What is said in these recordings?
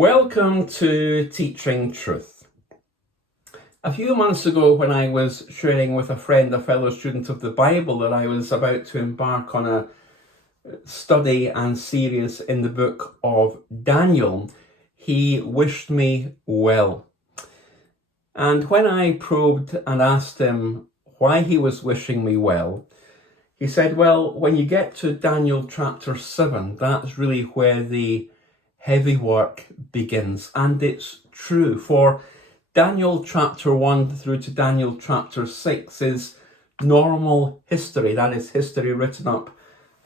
Welcome to Teaching Truth. A few months ago, when I was sharing with a friend, a fellow student of the Bible, that I was about to embark on a study and series in the book of Daniel, he wished me well. And when I probed and asked him why he was wishing me well, he said, well, when you get to Daniel chapter 7, that's really where the heavy work begins. And it's true, for Daniel chapter 1 through to Daniel chapter 6 is normal history. That is history written up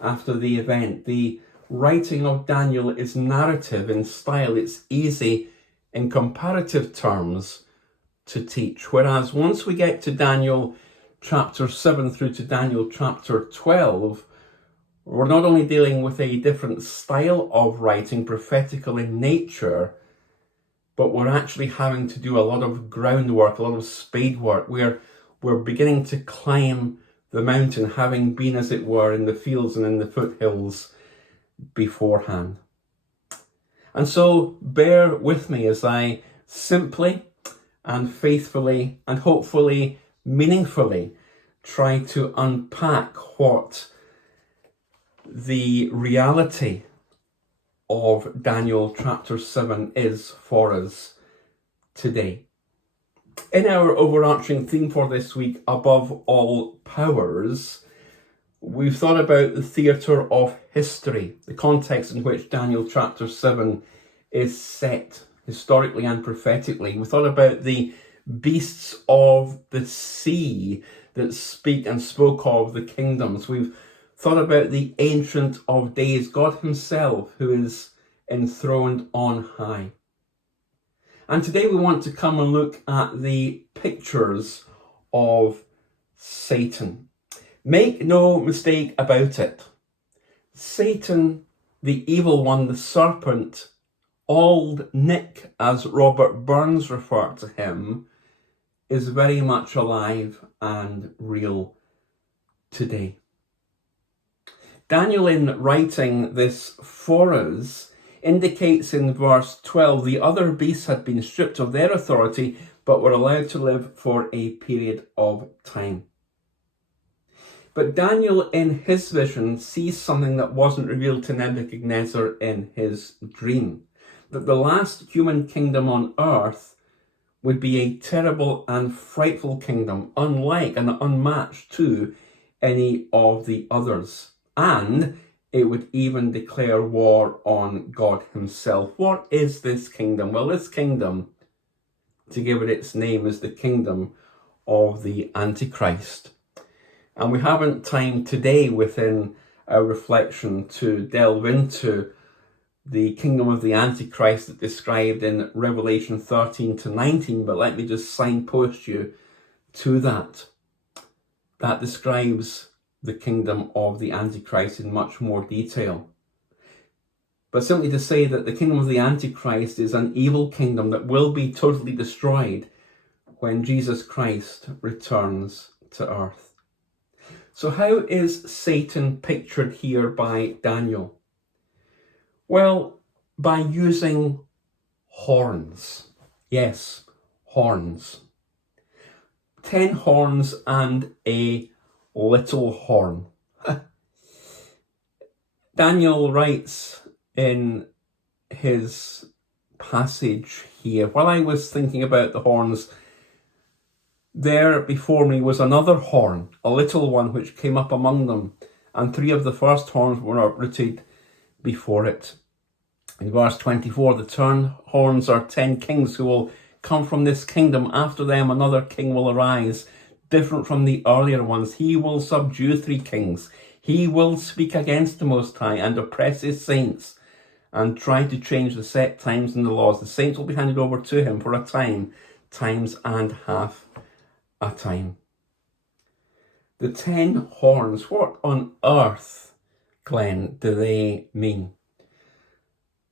after the event. The writing of Daniel is narrative in style. It's easy in comparative terms to teach. Whereas once we get to Daniel chapter 7 through to Daniel chapter 12, we're not only dealing with a different style of writing, prophetical in nature, but we're actually having to do a lot of groundwork, a lot of spade work. We're beginning to climb the mountain, having been, as it were, in the fields and in the foothills beforehand. And so bear with me as I simply and faithfully and hopefully meaningfully try to unpack what the reality of Daniel chapter 7 is for us today. In our overarching theme for this week, Above All Powers, we've thought about the theatre of history, the context in which Daniel chapter 7 is set, historically and prophetically. We thought about the beasts of the sea that speak and spoke of the kingdoms. We've thought about the Ancient of Days, God himself, who is enthroned on high. And today we want to come and look at the pictures of Satan. Make no mistake about it. Satan, the evil one, the serpent, Old Nick, as Robert Burns referred to him, is very much alive and real today. Daniel, in writing this for us, indicates in verse 12, the other beasts had been stripped of their authority, but were allowed to live for a period of time. But Daniel, in his vision, sees something that wasn't revealed to Nebuchadnezzar in his dream, that the last human kingdom on earth would be a terrible and frightful kingdom, unlike and unmatched to any of the others. And it would even declare war on God himself. What is this kingdom? Well, this kingdom, to give it its name, is the kingdom of the Antichrist. And we haven't time today within our reflection to delve into the kingdom of the Antichrist that's described in Revelation 13 to 19, but let me just signpost you to that. That describes the kingdom of the Antichrist in much more detail. But simply to say that the kingdom of the Antichrist is an evil kingdom that will be totally destroyed when Jesus Christ returns to earth. So how is Satan pictured here by Daniel? Well, by using horns. Yes, horns. 10 horns and a little horn. Daniel writes in his passage here, while I was thinking about the horns, there before me was another horn, a little one, which came up among them, and 3 of the first horns were uprooted before it. In verse 24, the 10 horns are 10 kings who will come from this kingdom. After them another king will arise, different from the earlier ones. He will subdue 3 kings. He will speak against the Most High and oppress his saints and try to change the set times and the laws. The saints will be handed over to him for a time, times and half a time. The 10 horns, what on earth, Glenn, do they mean?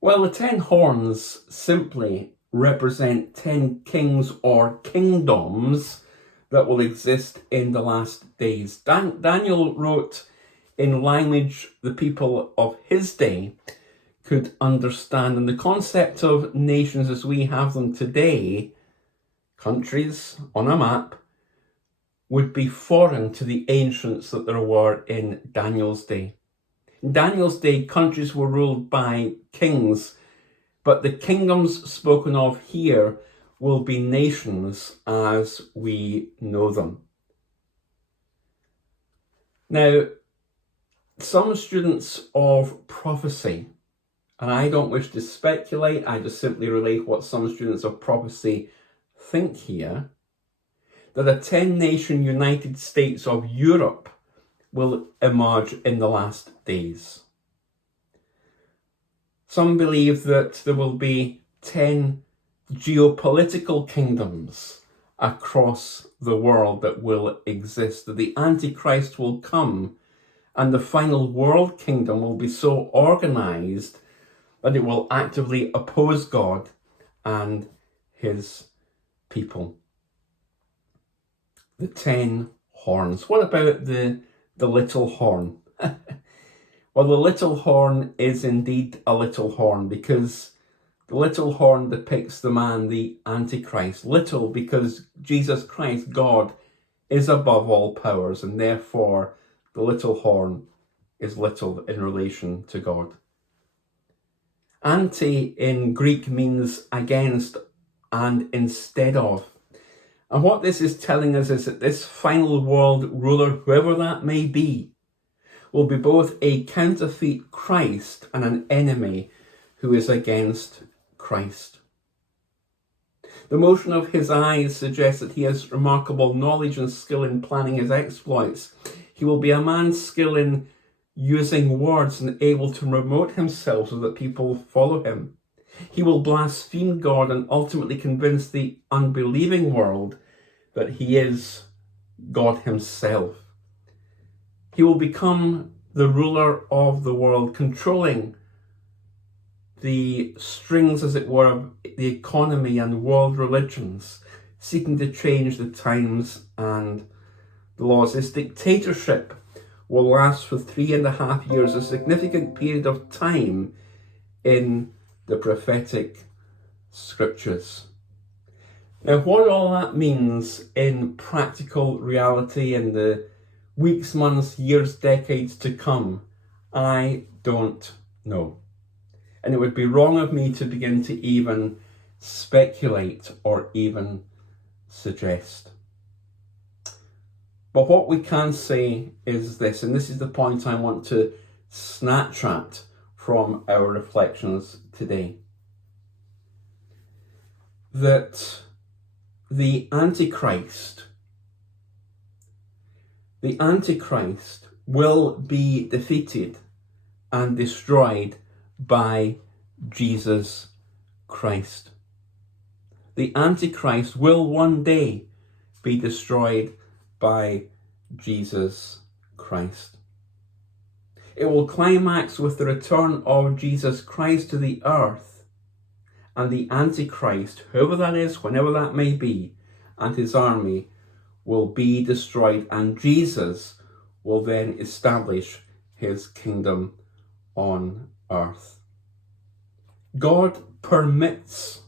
Well, the 10 horns simply represent 10 kings or kingdoms that will exist in the last days. Daniel wrote in language the people of his day could understand. And the concept of nations as we have them today, countries on a map, would be foreign to the ancients that there were in Daniel's day. In Daniel's day, countries were ruled by kings, but the kingdoms spoken of here will be nations as we know them. Now, some students of prophecy, and I don't wish to speculate, I just simply relate what some students of prophecy think here, that a 10-nation United States of Europe will emerge in the last days. Some believe that there will be 10 geopolitical kingdoms across the world that will exist, that the Antichrist will come and the final world kingdom will be so organized that it will actively oppose God and his people. The 10 horns. What about the little horn? Well, the little horn is indeed a little horn because the little horn depicts the man, the Antichrist. Little because Jesus Christ, God, is above all powers, and therefore the little horn is little in relation to God. Anti in Greek means against and instead of. And what this is telling us is that this final world ruler, whoever that may be, will be both a counterfeit Christ and an enemy who is against Christ. The motion of his eyes suggests that he has remarkable knowledge and skill in planning his exploits. He will be a man skilled in using words and able to promote himself so that people follow him. He will blaspheme God and ultimately convince the unbelieving world that he is God himself. He will become the ruler of the world, controlling the strings, as it were, of the economy and world religions, seeking to change the times and the laws. His dictatorship will last for 3.5 years, a significant period of time in the prophetic scriptures. Now, what all that means in practical reality in the weeks, months, years, decades to come, I don't know. And it would be wrong of me to begin to even speculate or even suggest. But what we can say is this, and this is the point I want to snatch at from our reflections today, that the Antichrist will be defeated and destroyed by Jesus Christ. The Antichrist will one day be destroyed by Jesus Christ. It will climax with the return of Jesus Christ to the earth, and the Antichrist, whoever that is, whenever that may be, and his army will be destroyed, and Jesus will then establish his kingdom on earth. God permits,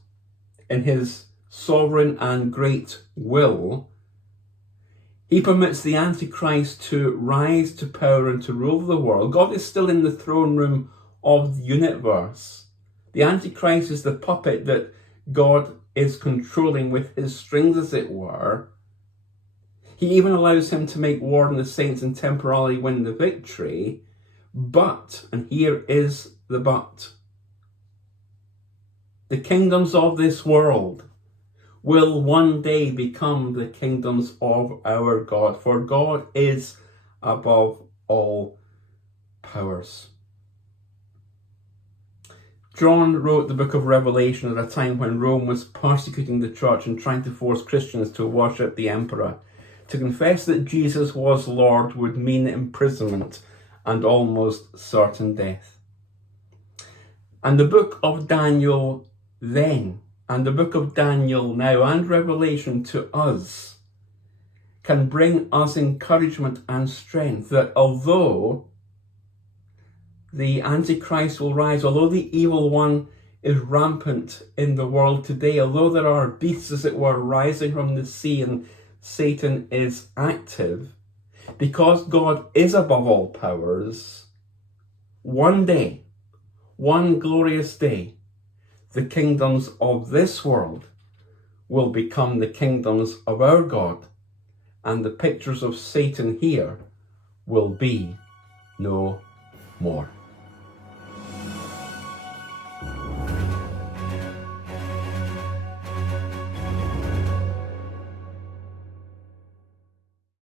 in his sovereign and great will, he permits the Antichrist to rise to power and to rule the world. God is still in the throne room of the universe. The Antichrist is the puppet that God is controlling with his strings, as it were. He even allows him to make war on the saints and temporarily win the victory. But, and here is the but, the kingdoms of this world will one day become the kingdoms of our God, for God is above all powers. John wrote the book of Revelation at a time when Rome was persecuting the church and trying to force Christians to worship the emperor. To confess that Jesus was Lord would mean imprisonment and almost certain death. And the book of Daniel then, and the book of Daniel now, and Revelation to us, can bring us encouragement and strength that although the Antichrist will rise, although the evil one is rampant in the world today, although there are beasts, as it were, rising from the sea and Satan is active, because God is above all powers, one day, one glorious day, the kingdoms of this world will become the kingdoms of our God, and the pictures of Satan here will be no more.